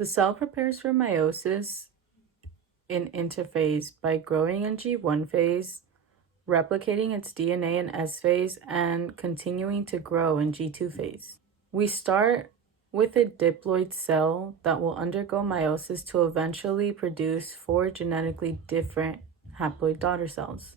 The cell prepares for meiosis in interphase by growing in G1 phase, replicating its DNA in S phase, and continuing to grow in G2 phase. We start with a diploid cell that will undergo meiosis to eventually produce 4 genetically different haploid daughter cells.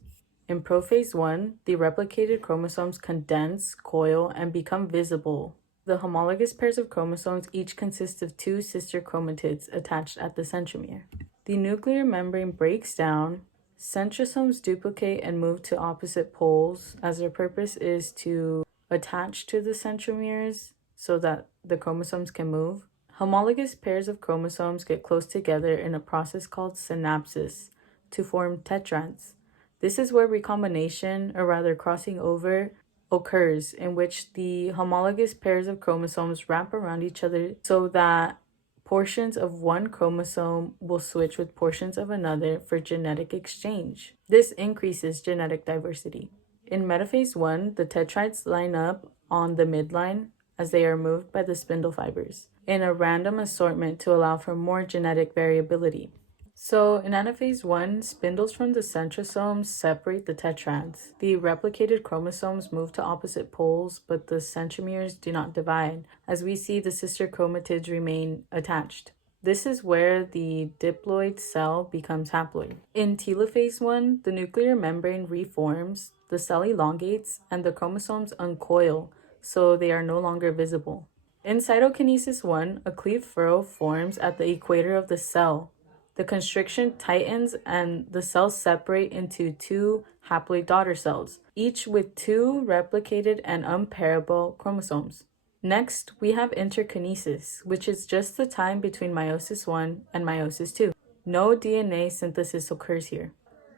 In prophase 1, the replicated chromosomes condense, coil, and become visible. The homologous pairs of chromosomes each consist of 2 sister chromatids attached at the centromere. The nuclear membrane breaks down, centrosomes duplicate and move to opposite poles, as their purpose is to attach to the centromeres so that the chromosomes can move. Homologous pairs of chromosomes get close together in a process called synapsis to form tetrads. This is where recombination, or rather crossing over, occurs, in which the homologous pairs of chromosomes wrap around each other so that portions of one chromosome will switch with portions of another for genetic exchange. This increases genetic diversity. In metaphase 1, the tetrads line up on the midline as they are moved by the spindle fibers in a random assortment to allow for more genetic variability. So in anaphase 1, spindles from the centrosomes separate the tetrads. The replicated chromosomes move to opposite poles, but the centromeres do not divide, as we see the sister chromatids remain attached. This is where the diploid cell becomes haploid. In telophase 1, the nuclear membrane reforms, the cell elongates, and the chromosomes uncoil, so they are no longer visible. In cytokinesis 1, a cleaved furrow forms at the equator of the cell. The constriction tightens and the cells separate into 2 haploid daughter cells, each with 2 replicated and unpairable chromosomes. Next, we have interkinesis, which is just the time between meiosis 1 and meiosis 2. No DNA synthesis occurs here.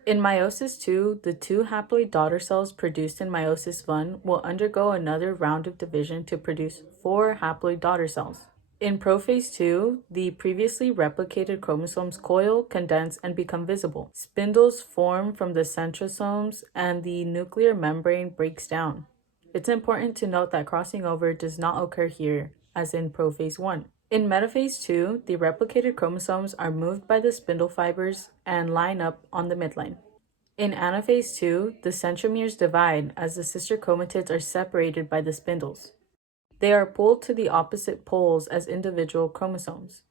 In meiosis 2, the 2 haploid daughter cells produced in meiosis 1 will undergo another round of division to produce 4 haploid daughter cells. In prophase 2, the previously replicated chromosomes coil, condense, and become visible. Spindles form from the centrosomes, and the nuclear membrane breaks down. It's important to note that crossing over does not occur here, as in prophase 1. In metaphase 2, the replicated chromosomes are moved by the spindle fibers and line up on the midline. In anaphase 2, the centromeres divide as the sister chromatids are separated by the spindles. They are pulled to the opposite poles as individual chromosomes.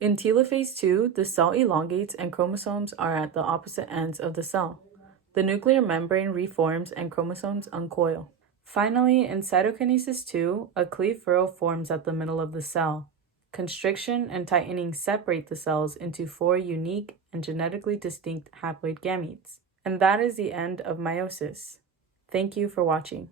In telophase 2, the cell elongates and chromosomes are at the opposite ends of the cell. The nuclear membrane reforms and chromosomes uncoil. Finally, in cytokinesis 2, a cleaved furrow forms at the middle of the cell. Constriction and tightening separate the cells into 4 unique and genetically distinct haploid gametes. And that is the end of meiosis. Thank you for watching.